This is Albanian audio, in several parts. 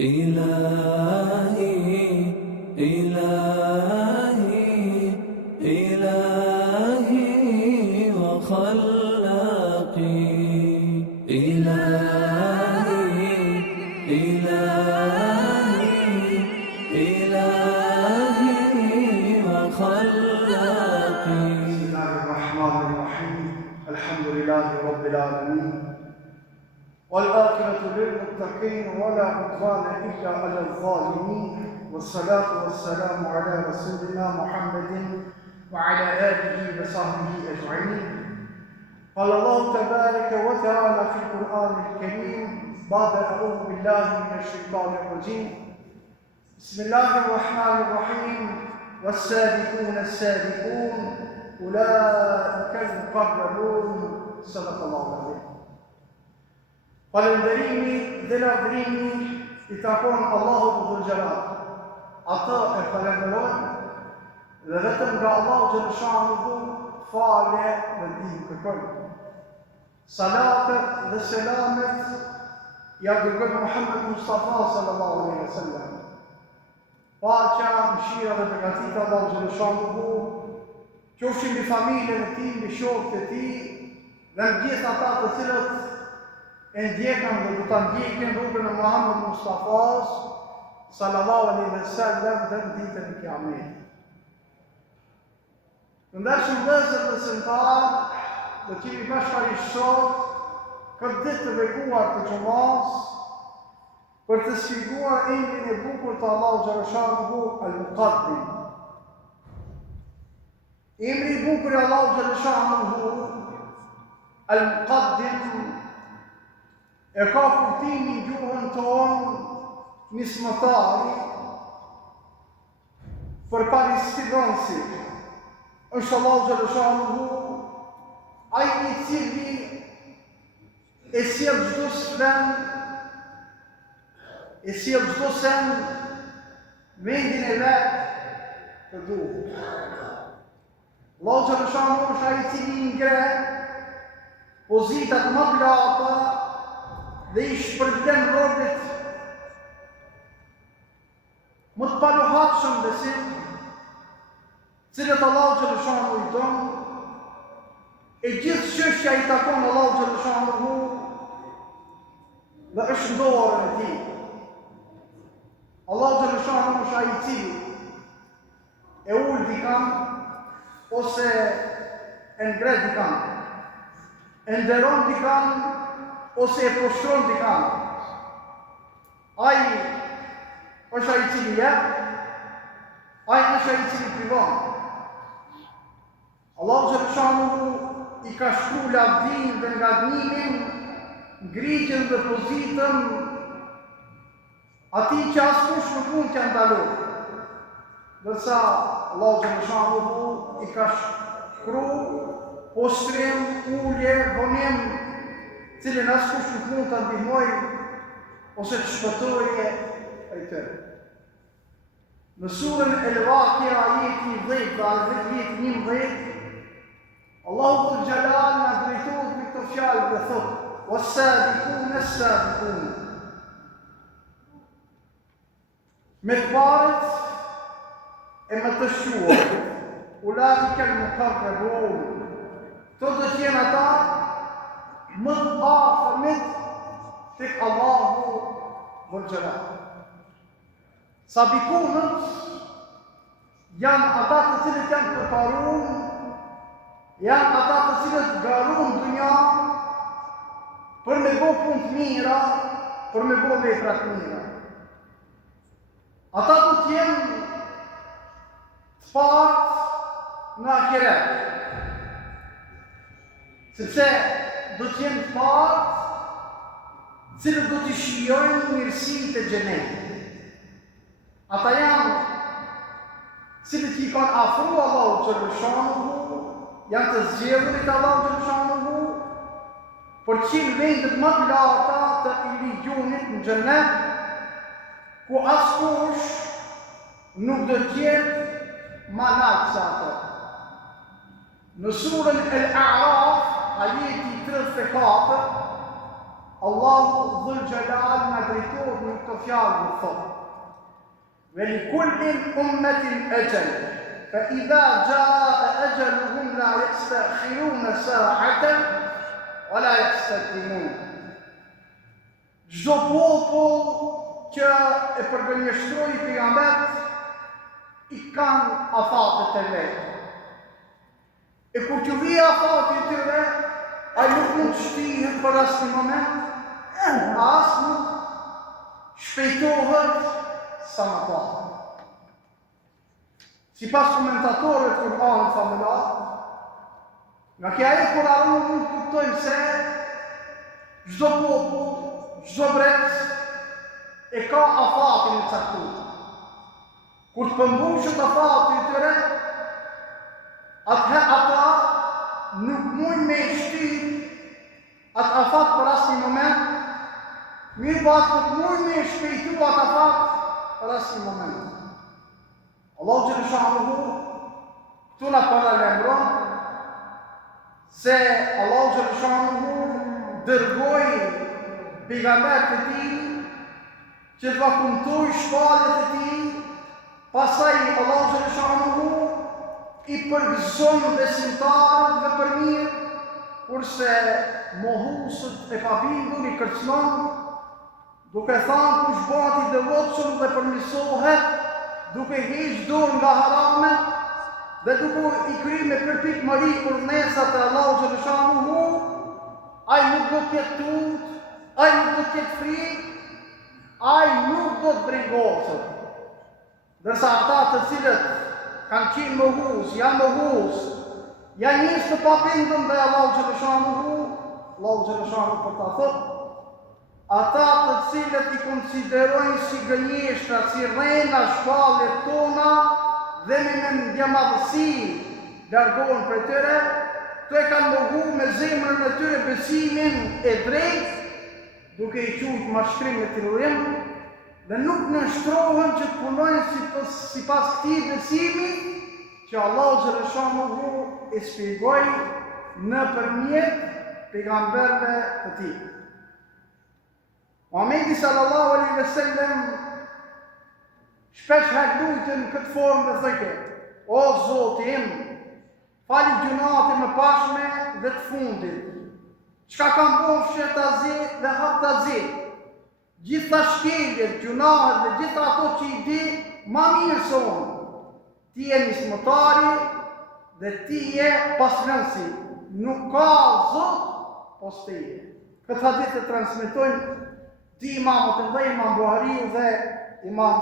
إلهي إلهي إلهي وخلاقي إلهي إلهي إلهي وخلاقي. بسم الله الرحمن الرحيم. الحمد لله رب العالمين والعاقبة للمتقين ولا عدوان إلا على الظالمين والصلاة والسلام على رسولنا محمد وعلى آله وصحبه أجمعين. قال الله تبارك وتعالى في القرآن الكريم بعد أعوذ بالله من الشيطان الرجيم بسم الله الرحمن الرحيم والسابقون السابقون أولئك المقربون. صدق الله العظيم. Falënderimi dhe lavdërimi I takon Allahut Dhul Jalal. Ata e falenderojnë dhe vetëm nga Allahu Xhaleshanuhu falje dhe ndihmë kërkojnë. Salatet dhe selamet ja dërgoi Muhammed Mustafa sallallahu alaihi wasallam. Paqja, mëshira dhe begatita e Allahu Xhaleshanuhu qofshin mbi familjen e tij, mbi shokët e tij dhe mbi gjithë ata të cilët e ndjekën dhe do ta ndjekin rrugën e Muhammed Mustafas sallallahu alaihi wasallam dhe në ditën e Kiametit. Të ndershëm vëllezër dhe besimtarë, do të jemi bashkërisht sot këtë ditë të bekuar të xhumas për të shpjeguar emrin e bukur të Allahut Xhaleshanuhu Al-Muqaddim. Emri I bukur I Allahut Xhaleshanuhu Al-Muqaddim e ka kuptimin gjuhën tonë nismëtari për parisfidonsi. Është Allahu Xhaleshanuhu ai I cili e sjell çdo sfidë, e sjell çdo sen vendin e vet të duhur. Allahu Xhaleshanuhu është ai I cili ngre pozitat më të larta dhe I shpërblen robët më të paluhatshëm besim, cilët Allahu Xhaleshanuhu I don, e gjithë çështja I takon Allahu Xhaleshanuhu dhe është në dorën e tij. Allahu Xhaleshanuhu është ai I cili e ul dikam ose e ngret dikam, e nderon dikam ose e poshtron dikam. Ai është ai I cili jep, ai është ai I cili privon. Allahu Xhaleshanuhu I ka shkruar lavdin dhe ngadnimin, ngritjen dhe pozitën atij që askush nuk mund t'ia ndalojë. Ndërsa Allahu Xhaleshanuhu I ka shkruar poshtrim, ulje, vonim, cilën askush nuk mund ta ndihmojë ose të shpëtojë ai të. Në surën El-Waqi'a ajeti 10 dhe ajeti 11, Allahu Dhul Jalal na drejtohet me këto fjalë dhe thotë: "Was-sabiquna as-sabiqun." Me të parët e me të shquar, ulaika al-muqarrabun. Këto do të jenë ata më të afërmit tek Allahu Dhul Jalal. Sabiqunët janë ata të cilët janë përparuar, janë ata të cilët garun dunja për me bo punë të mira, për me bo vepra të mira. Ata do të jenë të parë në ahiret, sepse do të jenë të parë cilët do të shijojnë mirësitë e xhenetit. Ata janë cilët I kanë afruar Allahu Xhaleshanuhu, janë të zgjedhurit Allahu Xhaleshanuhu për të qenë vendet më të larta të ligjonit në xhenet, ku askush nuk do të jetë më lart se ata. Në surën El-A'raf, ajeti 34, Allahu Dhul Gjelal në drejtohet në këtë fjalë dhe thotë: وَلِكُلِّ أُمَّةٍ أَجَلٌ فَإِذَا جَاءَ أَجَلُهُمْ لَا يَسْتَأْخِرُونَ سَاعَةً وَلَا يَسْتَقْدِمُونَ. Çdo popull që e përgënjeshtroi pejgambert i kanë afatet e vetë. E kur që vija afati i tyre, ai nuk mund të shtihet për asnjë moment, as nuk shpejtohet sa më parë. Sipas komentatorëve të Kur'anit famullar, nga kjo ajet Kur'ani mund të kuptojmë se çdo popull, çdo brez e ka afatin e caktuar. Kur të përmbushet afati i tyre, atëherë ata nuk mund me shtyp atë afat për asnjë moment, mirë po atë nuk mund me shpejtu atë afat për asnjë moment. Allahu Gjeleshanuhu këtu na paralajmëron se Allahu Gjeleshanuhu dërgoi pejgambert e tij që të vakumtoj shpallët e tij, pastaj Allahu Gjeleshanuhu i përgëzon besimtarët dhe për mirë, kurse mohusët e pabindur i kërcënon, duke thënë kush bëhet i devotshëm dhe përmirësohet, duke hequr dorë nga haramet dhe duke i kryer me përpikmëri urdhënesat e Allahu Gjeleshanuhu, ai nuk do të jetë tut, ai nuk do të jetë frikë, ai nuk do të brengoset. Ndërsa ata të cilët kanë qenë mohus, janë mohus, janë njësë të papindëm dhe Allahu Gjeleshanuhu, Allahu Gjeleshanuhu për ta thotë, ata të cilët i konsiderojnë si gënjeshtra, si rrena shpalljet tona dhe me ndjemadhësi largohen prej tyre, këto e kanë mohu me zemrën e tyre besimin e drejtë, duke i quajtur mashtrim me tillërim, dhe nuk nështrohen që të punojnë sipas këtij besimi që Allahu Gjeleshanuhu e shpjegoi nëpërmjet pejgamberëve të tij. Muhamedi sallallahu alaihi wasallam shpesh lutet në këtë formë dhe thotë: O Zoti im, fali gjunat e mëpashme dhe të fundit. Çka kam bofshë tazi dhe hap tazi. Gjitha shkeljet, gjunahet dhe gjitha ato që i di, ma mirë sonë. Ti je nismëtari dhe ti je pasrënsi. Nuk ka Zot pos teje. Këtë hadith e transmetojnë dy imamët e mëdhenj, Imam Buhariu dhe Imam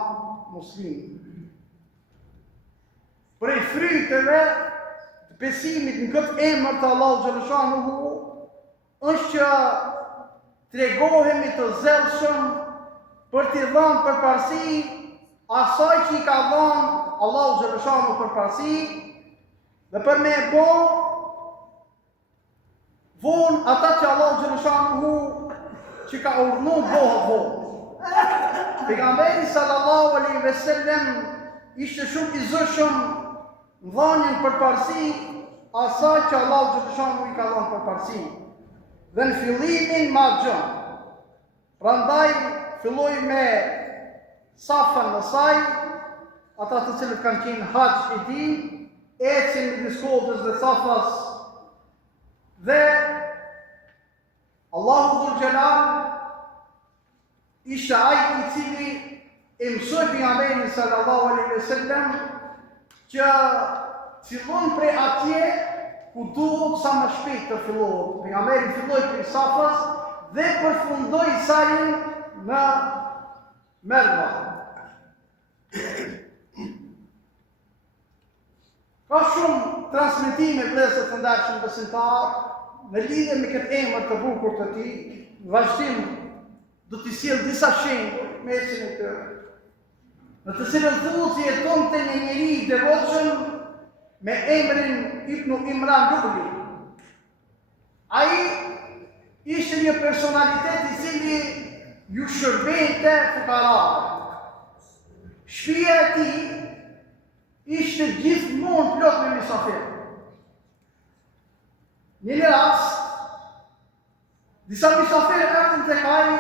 Muslimi. Prej fryteve të besimit në këtë emër të Allahu Gjeleshanuhu është që tregohemi të zellshëm për t'i dhënë përparësi asaj që i ka dhënë Allahu Gjeleshanuhu përparësi dhe për me bo vonë ata që Allahu Gjeleshanuhu që ka urdhënu bëhet vonë. Pejgamberi sallallahu alaihi wasallam ishte shumë i zëshëm në dhënien përparësi asaj që Allahu Gjeleshanuhu i ka dhënë përparësi. Dhe në fillimin ma gjën. Prandaj filloj me safën në saj, ata të cilët kanë qenë haxh e tij, ecin midis kodës dhe safas, dhe Allahu Dhul Gjelal ishte ai i cili e mësoi pejgamberin sallallahu alaihi wasallam që fillon prej atje ku duhet sa më shpejt të fillohet. Pejgamberi filloi prej Safas dhe përfundoi sajin në Merwa. Ka shumë transmetime vëllezër të ndarshëm besimtar në lidhje me këtë emër të bukur të tij. Vazhdim do t'i sjell disa shembuj me ecën e tyre, në të cilën thuhet se jetonte një njeri i devotshëm me emrin Ibn Imran Lugli. Ai ishte një personalitet i cili ju shërbente fukarave. Shtëpia e tij ishte gjithmonë plot me mysafir. Një rast, Disa misafirë erdhën tek ai,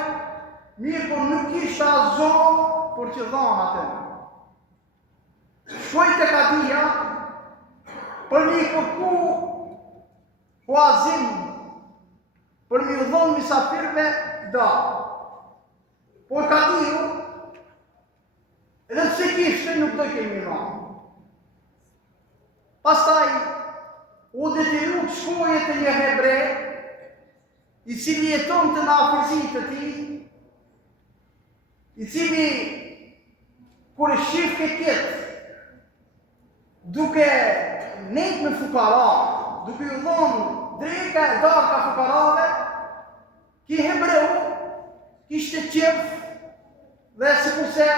mirë po nuk kishte asgjë për që dhanë atë. Shkoi tek Adia për një kërku huazim, për një dhonë misafirëve da. Por Kadiu, edhe pse kishte nuk do kemi dhanë. Pastaj, u detyru të shkoje të një hebre, i cili jeton të në afërsitë të tij, i cili kur e shif ke kjetë, duke nejtë me fukara, duke ju dhonë dreka e darka fukarave, ki hebreu kishte qef dhe se kurse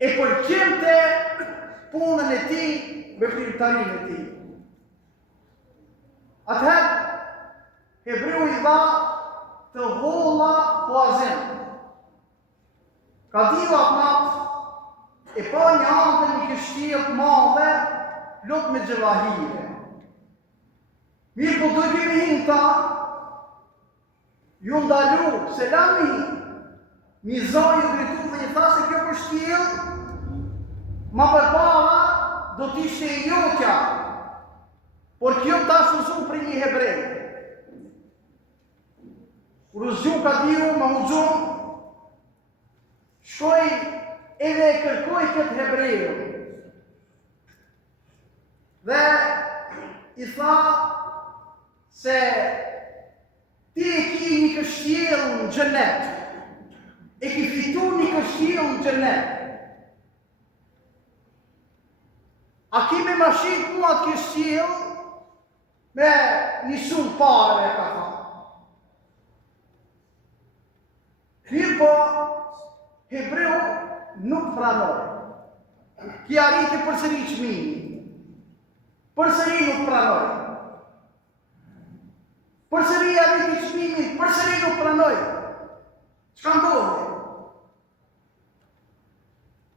e përqente punën e tij, veprimtarinë e tij. Atëherë, hebreu i dha të holla huazim. Kadiu atë natë e pa një ande një kështjellë të madhe, plot me xhellahire. Mirë po dojë me hinë ta, ju ndalu, selami, një zoj u dritu dhe i tha se kjo kështjellë, ma përpara do t'ishte i jotja, por kjo tash u zhu për një hebrej. Kur u zgju Kadiu, ma u zhu, shkoj edhe e kërkoj këtë hebrejë. Dhe i tha se ti e ki një kështjellë në xhenet, e ki fitu një kështjellë në xhenet. A ki me mashit mua të kështjellë me një shumë pare, ka tha. Mirë po, hebreu nuk pranoj. Ki arriti përsëri çmimin. Përsëri nuk pranoj. Përsëri arriti çmimin, përsëri nuk pranoj. Çka ndodhi?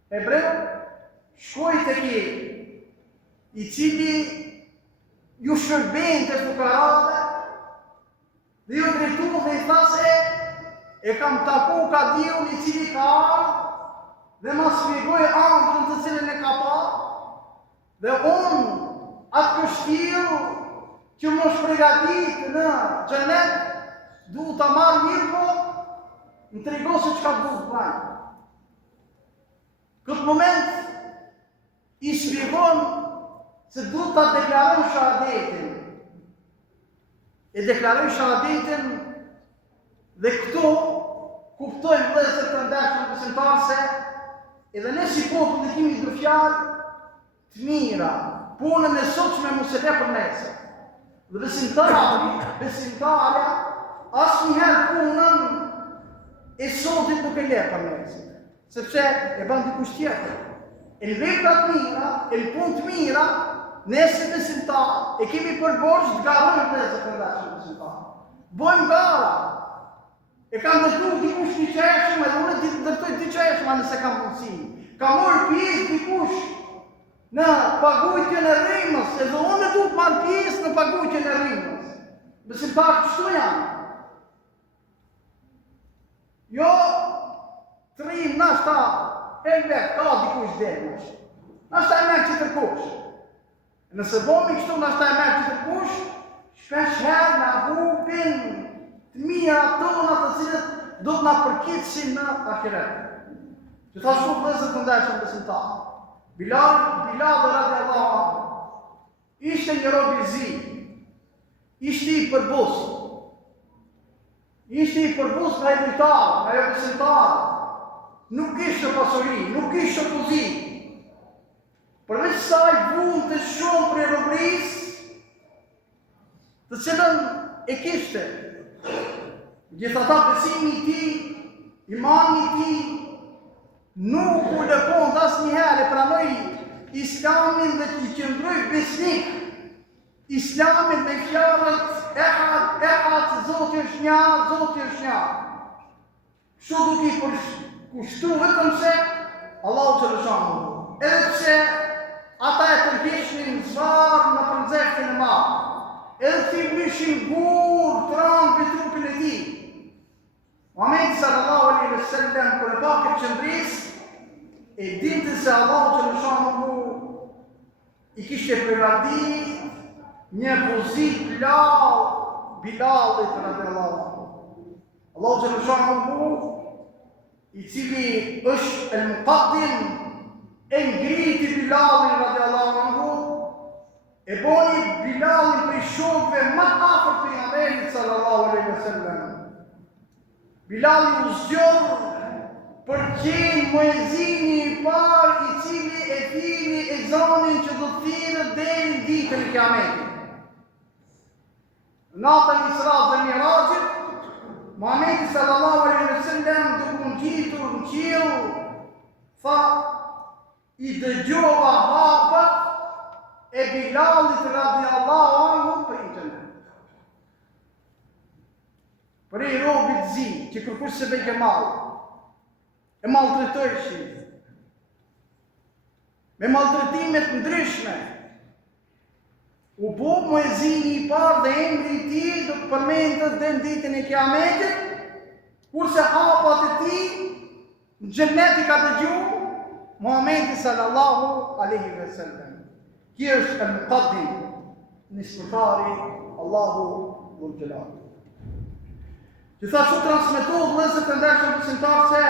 Hebreu shkoi tek i cili ju shërben të fukarave dhe ju drejtu dhe i tha se e kam taku Kadiun i cili ka ardhur dhe ma shpjegoj ëndrrën të cilën e ka pa dhe unë atë kështjellë që më shpregatit në xhenet duhet ta marr mirë po më trego se çka duhet bëj. Këtë moment i shpjegon se duhet ta deklaroj shahadetin. E deklaroj shahadetin dhe këto kuptojnë vëllezër të ndershëm besimtarë se edhe ne si popull ne kemi dy fjalë të mira, punën e sotshme mos e le për nesër. Dhe besimtarja asnjëherë punën e sotit nuk e le për nesër, sepse e bën dikush tjetër. E në veprat mira, e në punë të mira, nëse besimtar e kemi për borxh të garojmë vëllezër të ndershëm besimtarë. Bojmë gara. E kam ndërtuar dikush një qeshëm, edhe unë ndërtoj dy qeshma nëse kam mundësi. Ka marrë pjesë dikush në pagujtjen e rrimës, edhe unë duhet marrë pjesë në pagujtjen e rrimës. Besimtarë kështu janë. Jo, të rrimë nashta e vetë, ka dikush dhemush. Nashta e merë që tërkush. Nëse bomi kështu nashta e merë që tërkush, shpesh herë në hupin të mira tona të cilët do të na përkitësin në ahiret. Që tha shumë vëllezër të ndershëm besimtarë. Bilal radiallahu anhu ishte një rob i zi, ishte i përbusë. Ishte i përbusë nga i dritarë, nga jo besimtarë. Nuk kishte pasuri, nuk kishte kuzi. Përveç saj vunë të shumë për e robrisë, të cilën e kishte. Gjithata besimi i tij, imani i tij, nuk u lëpon të asnjëherë e pranoi Islamin dhe të qëndroi besnik. Islamin me fjalët ehad, Zoti është një, Zoti është një. Kështu duke i kushtu vetëm se Allahu xhaleshanu. Edhe pse ata e tërheqnin zvarr në përnxeftën e madhe. edhe të mbyshin gur të rënd për trupin e tij. Muhamedi sallallahu alaihi wasallam kur e pa këtë qëndrisë, e dinte se Allahu xhaleshanuhu i kishte përgatitur një pozitë larg Bilalit radhiyallahu anhu. Allahu xhaleshanuhu i cili është el-Muqaddim e ngriti Bilalin radhiyallahu anhu, e boni Bilalin për shokëve më afër pejgamberit sallallahu alaihi wasallam. Bilali u zgjon për qenë muezini i parë i cili e thini ezanin që do të thirrët deri në ditën e Kiametit. Natën e Isra dhe Mirajit, Muhamedi sallallahu alaihi wasallam duke ngjitur në qiell, tha i dëgjova hapët e Bilalit radhiyallahu anhu për internet. Për i robit zi, që kërkush se bejke malë, e maltretojshin, me maltretimet ndryshme, u bo muezini i parë dhe emri i tij do të përmendet dhe në ditën e Kiametit, kurse hapat e tij në xhennet i ka dëgjuar Muhamedi sallallahu alaihi wasallam. Ky është el-Muqaddim, nismëtari Allahu dhul jalal. Gjithashtu transmetohet vëllezër të ndershëm besimtarë se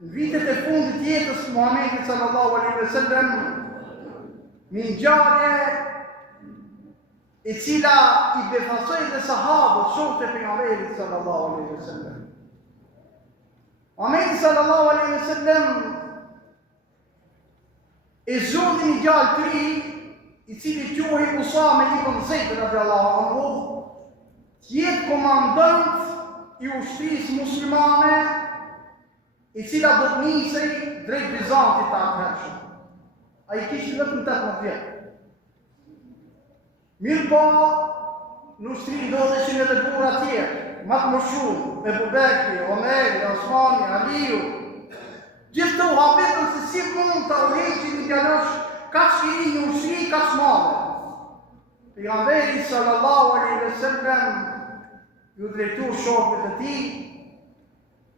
në vitet e fundit të jetës së Muhamedit sallallahu alaihi wasallam një ngjarje e cila i befasoi dhe sahabët, shokët e pejgamberit sallallahu alaihi wasallam. Muhamedi sallallahu alaihi wasallam e zoti një djalë të ri i cili quhej Usame ibn Zeid radhiyallahu anhu, të jetë komandant i ushtrisë muslimane, i cila do të nisej drejt Bizantit të atëhershëm. Ai kishte vetëm 18 vjet. Mirë po, në ushtri ndodheshin edhe burra tjerë, më të shumë, me Abu Bekri, Omeri, Osmani, Aliu. Gjithë të uhabetën se si mund të uheqin një djalosh kaq i ri një ushtri kaq madhe. Pejgamberi sallallahu alaihi wasallam ju drejtu shokëve të tij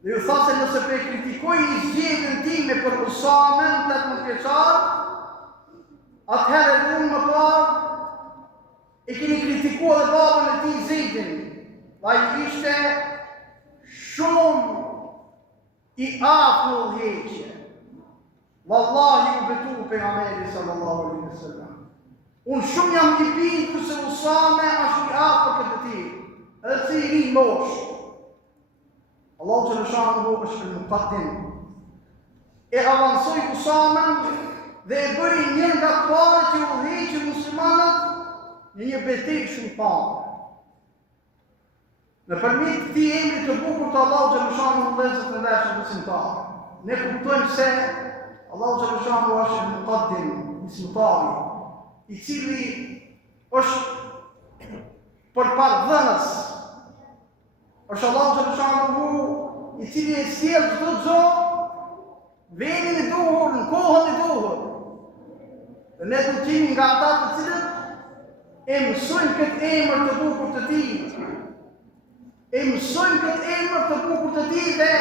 dhe ju tha se nëse pe kritikojnë zgjedhjen time për Usamen 18 vjeçar, atëherë unë më parë e keni kritikuar dhe babën e tij Zeidin, ai ishte shumë i aftë në udhëheqje. Wallahi u betu pejgamberi sallallahu alaihi wasallam. Unë shumë jam i bindur se Usame është i aftë për këtë tij. Edhe si i ri mosh. Allahu xhaleshanuhu është el-Muqaddim. E avansoi Usamen dhe e bëri një nga parë që udhëheqën muslimanët në një betejë shumë parë. Nëpërmjet këtij emri të bukur të Allahu xhaleshanuhu vëllezër të ndershëm besimtarë, ne kuptojmë se Allahu xhaleshanuhu është el-Muqaddim, nismëtari, i cili është përpardhënës. Është Allahu xhaleshanuhu i cili e sjell çdo gjë vendin e duhur, në kohën e duhur. Dhe ne do të jemi nga ata të cilët e mësojnë këtë emër të bukur të tij. E mësojnë këtë emër të bukur të tij dhe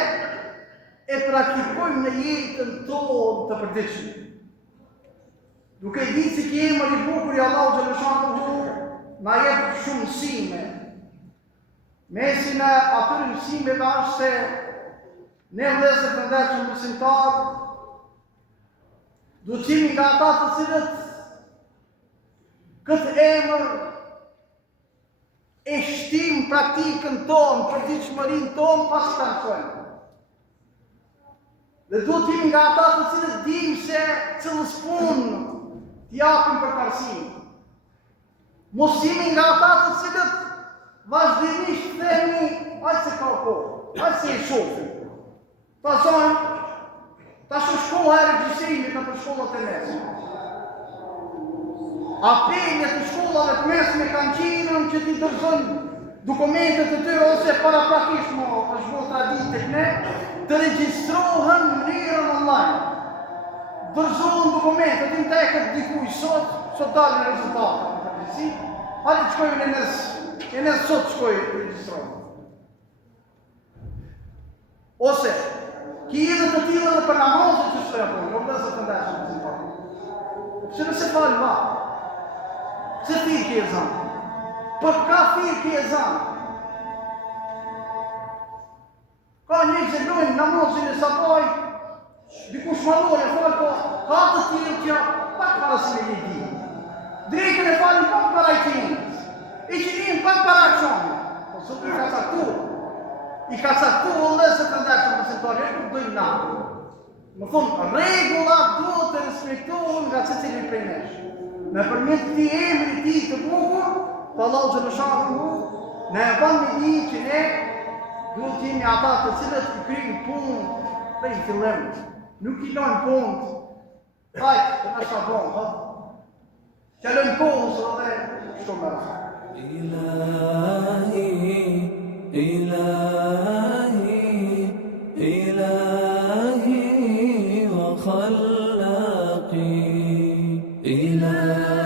e praktikojmë në jetën tonë të përditshme. Duke ditë se ky emër i bukur i Allahu xhaleshanuhu na jep shumë mësime. Mesin e atyre mësimeve është se ne vëllezër të ndershëm besimtarë do të jemi nga ata të cilët këtë emër e shtim praktikën tonë, përditshmërinë tonë pas të mësojmë. Dhe do të jemi nga ata të cilët dimë se cilës punë t'japim përparësi. Mos jemi nga ata të cilët vazhdimisht themi, aq se ka kohë, aq se e shohim. Ta shkolla e regjistrimit në për shkollat e mesme. Apeljet të shkollave të mesme kanë qenë që t'i dorëzojnë dokumentet e tyre ose paraprakishmo është bërë traditë tek ne, të regjistrohen në mënyrën online. Dorëzohen dokumentet, në tekët dikuj sot dalin rezultatet në përgjithësi. Hajde të shkojmë në nes sot shkojë të regjistronë. Ose, ki edhe të tila dhe për namazë që shtoja po, nuk dhe se të ndeshën të zimë. Që nëse falë ma, që ti ki e zanë, për ka ti ki e zanë. Ka një që dojnë namazin e sapaj, dikush malore, falë po, ka të tila që pak para si me një di. Drejkën e falën pak para i tinës, i qinin pak para qonë, po sot i ka caktur. I ka caktur dhe se të ndeshën përsentuar, e nuk dojnë na. Më thonë, regullat duhet të respektohen nga se cili prej nesh. Në përmet këti emri ti të bukur, pa Allahu Xhaleshahu mu, ne e ban me di që ne duhet të jemi ata të cilët i kryjnë punë dhe i fillim. Nuk i lojnë punë, hajtë, të në shabon, ha? Që lojnë kohë, së dhe shumë me rësa. إلهي وخلاقي إلهي